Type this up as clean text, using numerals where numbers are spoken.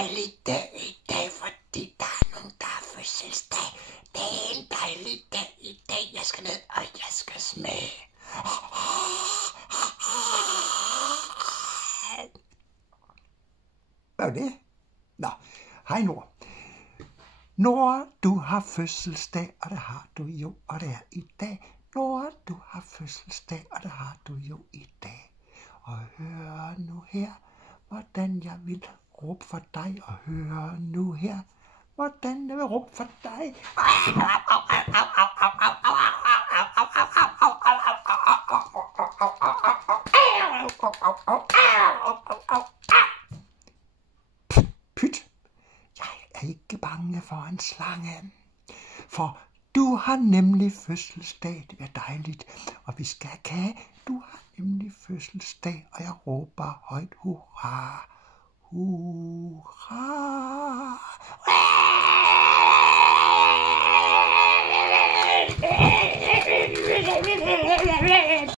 dejlig dag i dag, fordi der er nogen, der har fødselsdag. Det er en dejlig dag i dag. Jeg skal ned, og jeg skal smage. Hvad er det? Nå, hej Nord. Nord, du har fødselsdag, og det har du jo, og det er i dag. Nord, du har fødselsdag, og det har du jo i dag. Og hør nu her, hvordan jeg vil råbe for dig, og hør nu her, hvordan jeg vil råbe for dig. Pyt, jeg er ikke bange for en slange, for du har nemlig fødselsdag, det er dejligt, og vi skal have kage. Du har nemlig fødselsdag, og jeg råber højt hurra, hurra.